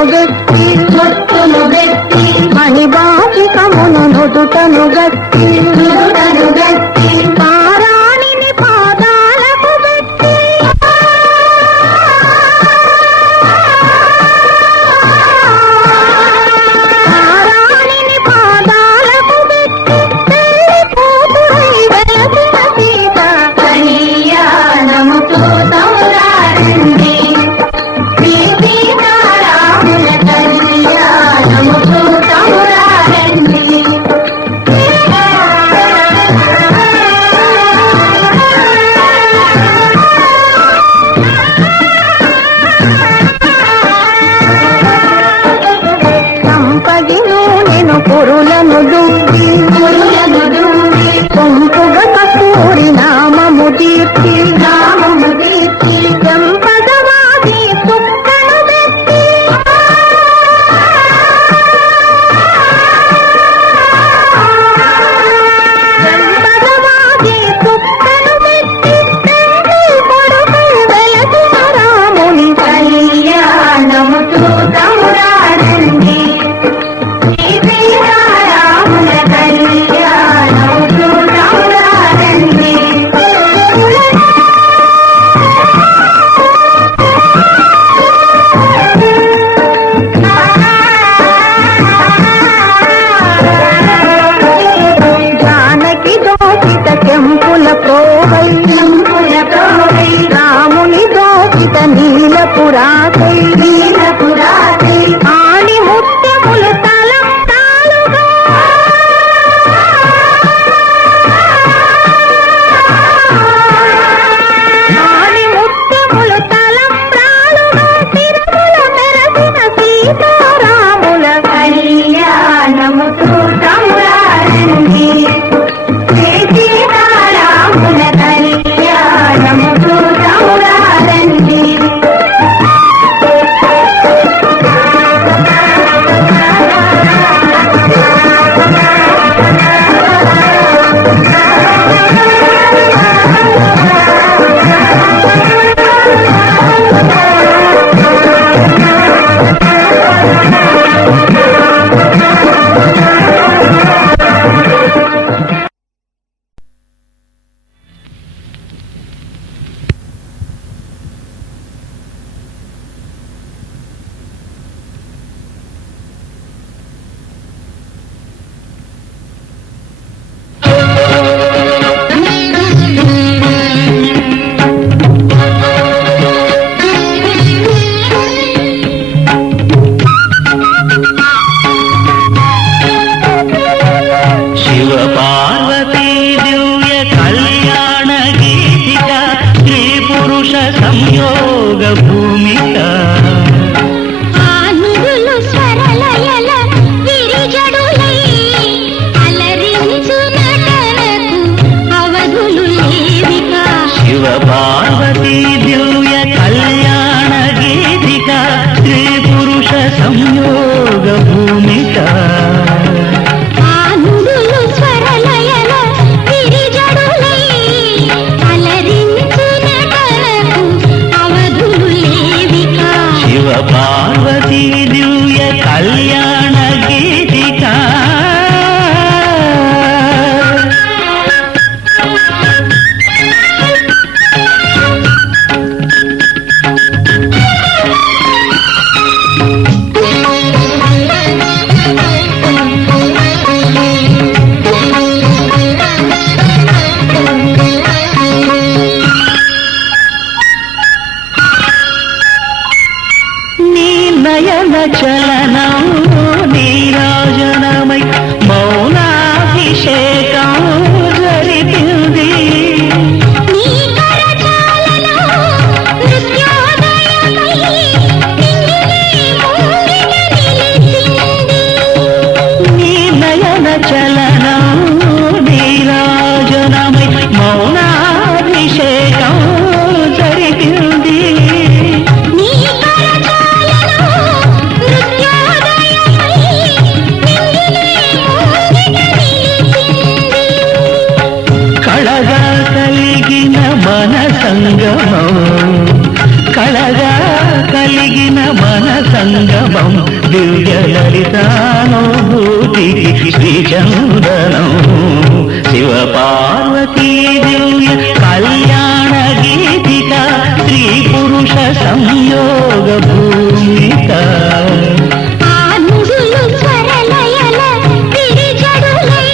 ముద్దును గట్టి మణిబాచికమును నుదుటను గట్టి పారాణిని పాదాలకు గట్టి పారాణిని పాదాలకు గట్టి పెళ్లి కూతురై వెలసిన సీత కళ్యాణముతో తౌరారండి శ్రీ సీతారాముల కళ్యాణముతో తౌరారండి. సంపగిను నేను పురులను దూరి సొంపుగా కస్తూరి నామము దీర్చి చెంపదవాది సుక్కను పెట్టి చెంపదవాది సుక్కను పెట్టి తండ్రి కొడుకు వెలసిన రాముని కళ్యాణముతో తౌరారండి శ్రీ సీతారాముల కళ్యాణముతో తౌరారండి. జానకి దోషిత చెంపుల ప్రోవై రాముని దోషిత నీలపురాకై ఆని ముత్యములు తలంతాలుగా ఆని ముత్యములు తలంబ్రాలుగా తిరుమల మెరసిన సీతారాముల కళ్యాణముతో తౌరారండి శ్రీ సీతారాముల కళ్యాణముతో తౌరారండి. శివ పార్వతీ దివ్య కళ్యాణ గీతిక స్త్రీ పురుష సంయోగ భూమిక ఆనుగులు స్వరలయల విరిజడులై అలరించు నటనకు అవధులు లేవిక. శివ పార్వతీ దివ్య కళ్యాణ గీతిక స్త్రీ పురుష సంయోగ భూమిక ఆనుగులు స్వరలయల విరిజడులై అలరించు నటనకు అవధులు లేవిక. శివ పార్వతీ దివ్య కళ్యాణ గీతిక నీ నయన చలనం నీరాజనమై మౌనాభిషేకం జరిపింది నీ కరచాలలో నృత్యోదయమై నింగిని ముంగిట నిలిచింది. నీ నయన చలనం నీరాజనమై మౌనాభిషేకం జరిపింది నీ కరచాలలో నృత్యోదయమై కలిసిన మన సంగమం దివ్య లలితానుభూతికి శ్రీచందనం శివ పార్వతీ దివ్య కళ్యాణ గీతిక స్త్రీ పురుష సంయోగ భూమిక ఆ నుడులు స్వరలయల తిరిజడులై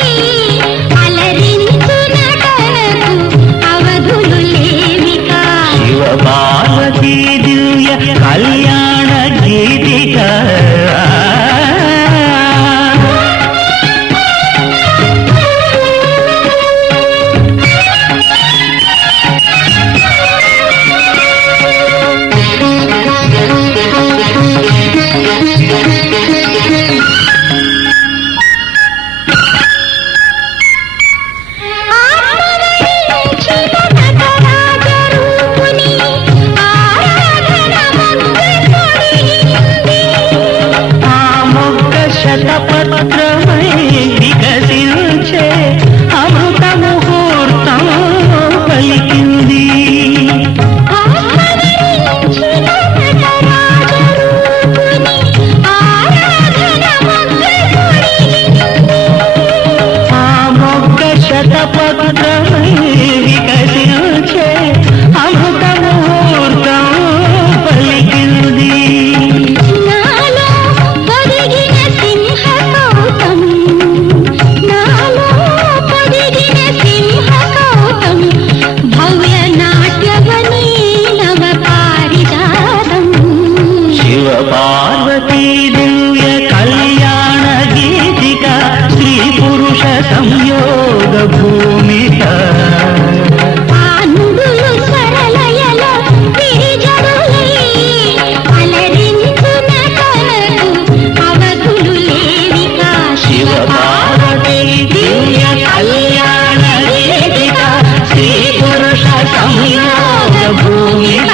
అలరించు నటనకు అవధులు లేవిక. శివ పార్వతీ దివ్య కళ్యాణ గీతిక ఆత్మవరించిన నటరాజరూపుని ఆరాధన మంగళొడిగింది. ఆ మొగ్గ శతపత్రమై వికసించే అమృత ముహూర్తం పలికింది ఆత్మవరించిన నటరాజరూపుని ఆరాధన మంగళొడిగింది. ఆ మొగ్గ శతపత్రమై వికసించే అమృత ముహూర్తం పలికింది నాలో పొదిగిన సింహకౌతం, నాలో పొదిగిన సింహకౌతం, భవ్య నాట్యవనీ నవ పారిజాతం. శివ పార్వతీ దివ్య కళ్యాణ గీతిక స్త్రీ పురుష సంయోగ భూమిక ఆ నుడులు స్వరలయల తిరిజడులై అలరించు నటనకు అవధులు లేవిక. శివ పార్వతీ దివ్య కళ్యాణ గీతిక స్త్రీ పురుష సంయోగ భూమిక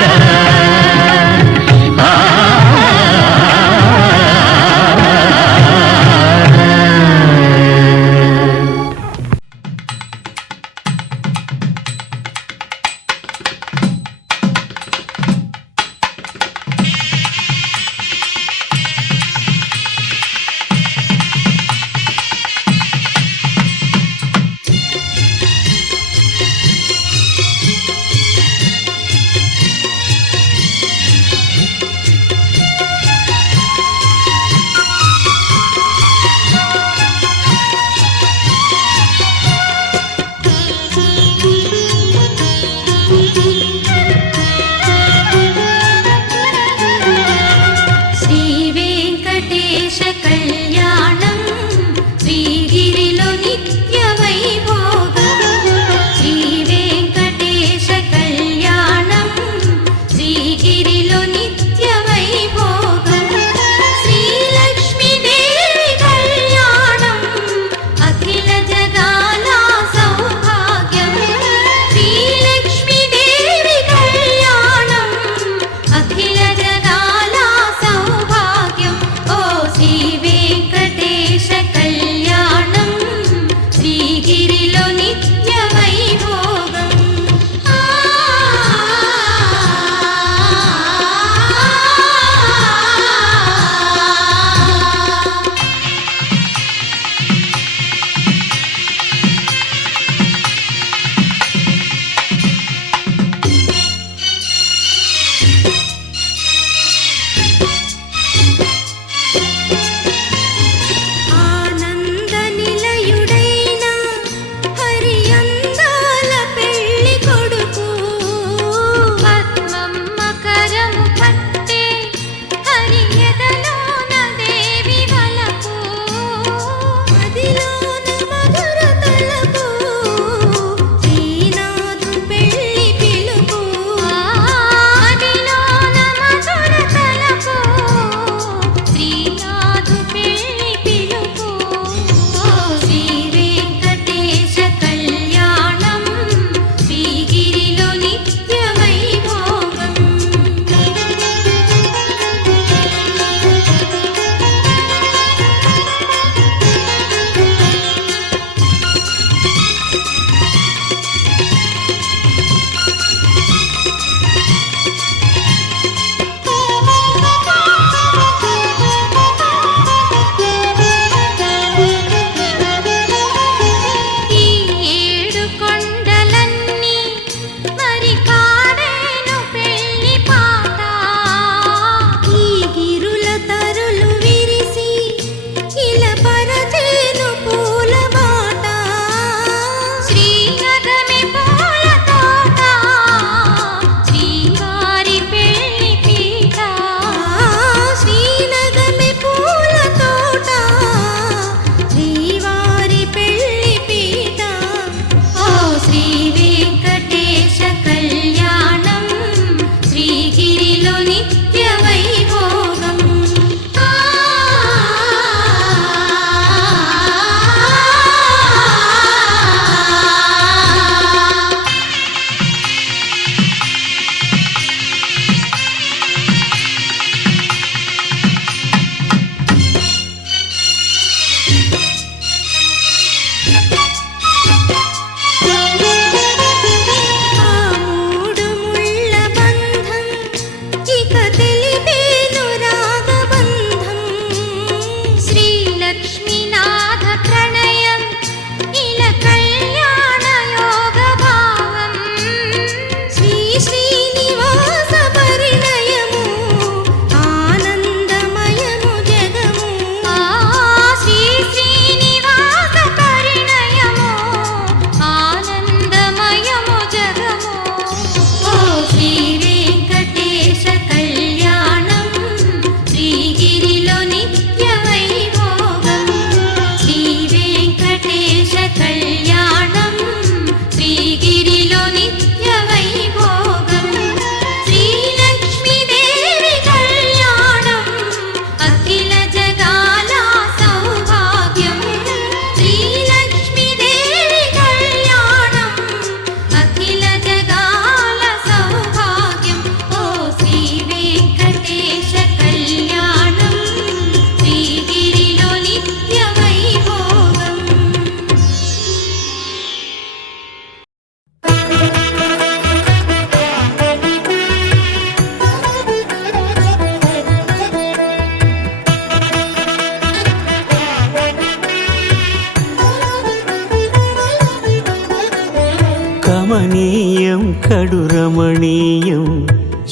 కడు రమణీయం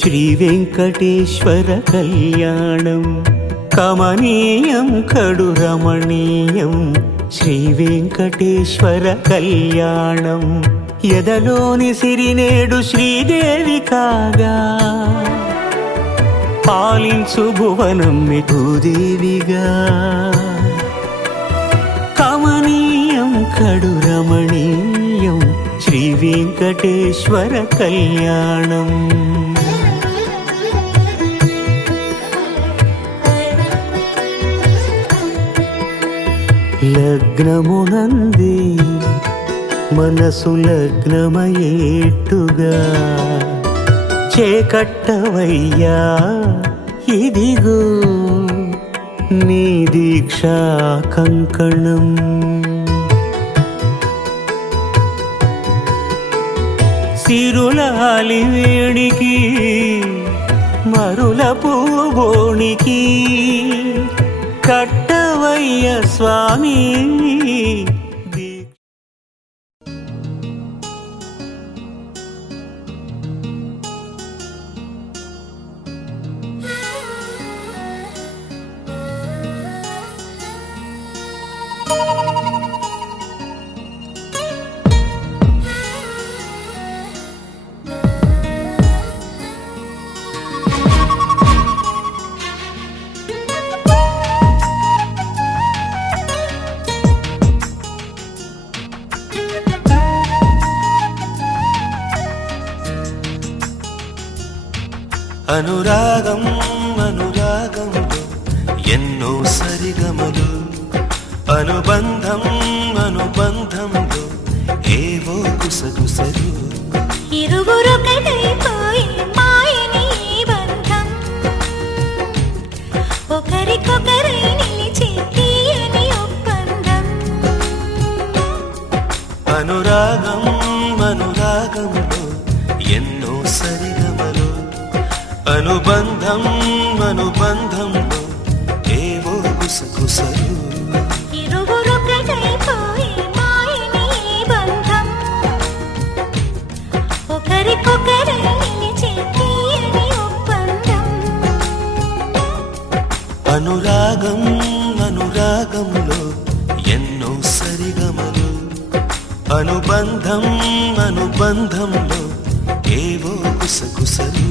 శ్రీ వెంకటేశ్వర కళ్యాణం కమనీయం కడు రమణీయం శ్రీ వెంకటేశ్వర కళ్యాణం ఎదలోని సిరినేడు శ్రీదేవి కాగా పాలించు భువనం మిఠూదేవిగా కమనీయం కడు రమణీయం శ్రీ వెంకటేశ్వర కళ్యాణం లగ్నమునందే మనసు లగ్నమయేట్టుగా చేకట్టవయ్యా ఇదిగో నీ దీక్షా కంకణం సిరులాలి వేడికి మరుల పూబోనికి కట్టవయ్య స్వామి అనురాగం అనురాగములు ఎన్నో సరిగమలు అనుబంధం అనుబంధంలో ఏవో గుసగుసలు ఇరువురొకటైపోయి మాయని బంధం ఒకరికొకరై నిలిచే తీయని ఒప్పందం అనురాగం అనురాగములు ఎన్నో సరిగమలు అనుబంధం అనుబంధంలో ఏవో గుసగుసలు ఇరువురొకటైపోయి మాయని బంధం ఒకరికొకరై నిలిచే తీయని ఒప్పందం అనురాగం అనురాగంలో ఎన్నో సరిగమలు అనుబంధం అనుబంధంలో ఏవో గుసగుసలు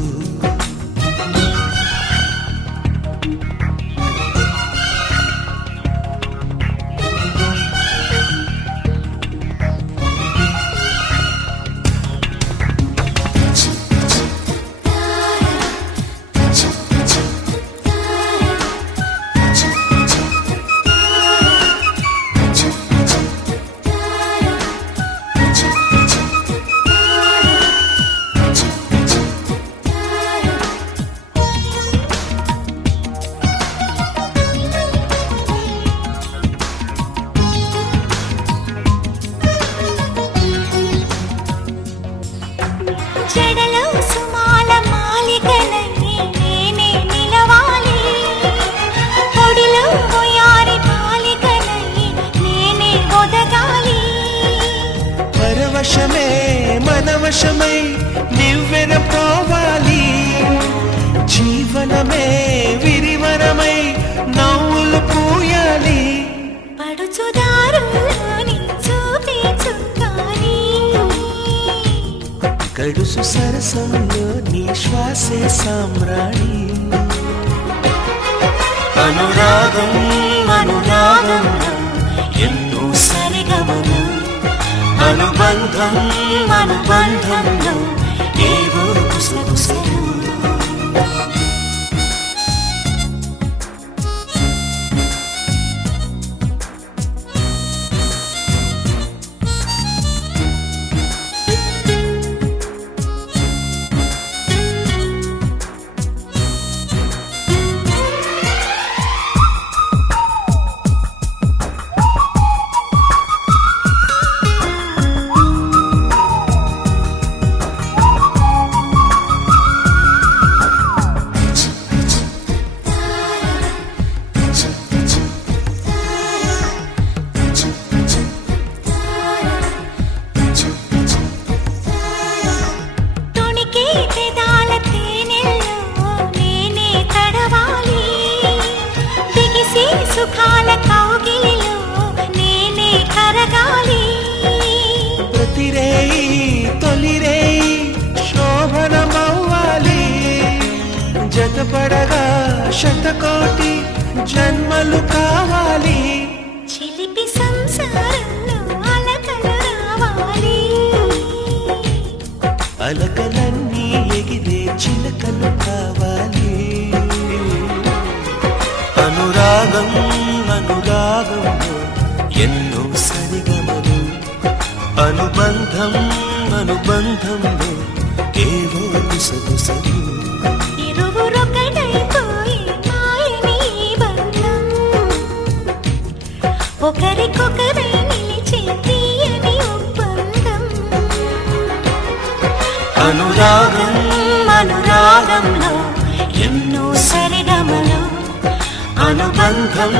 చెడలో సుమాల మాలికలై నేనే నిలవాలి పొడిలో పోయారి మాలికలై నేనే ఒదగాలి పరవశమే మనవశమై నివ్వెన పోవాలి జీవనమే విరివరమై నవ్వులు పూయాలి పడుచుదారులోని చూపే చుక్కాని గడుసు సరసంలో నీ శ్వాసే సామ్రాణి అనురాగం అనురాగంలో ఎన్నో సరిగమలు అనుబంధం అనుబంధంలో ఏవో గుసగుసలు సుఖాల కౌగిలిలో నేనే కరగాలి. ప్రతిరేయి తొలిరేయి శోభనమవ్వాలి. జతపడగా శతకోటి జన్మలు కావాలి. చిలిపి సంసారంలో అలకలు రావాలి. అలకలన్నీ ఎగిరే చిలకలు కావాలి. అనురాగం అనురాగంలో ఎన్నో సరిగమలు. అనుబంధం అనుబంధంలో ఏవో గుసగుసలు. ఇరువురొకటైపోయి మాయని ఈ బంధం. ఒకరికొకరై నిలిచే తీయని ఒప్పందం. అనురాగం అనురాగంలో ఎన్నో సరిగమలు. అనుబంధం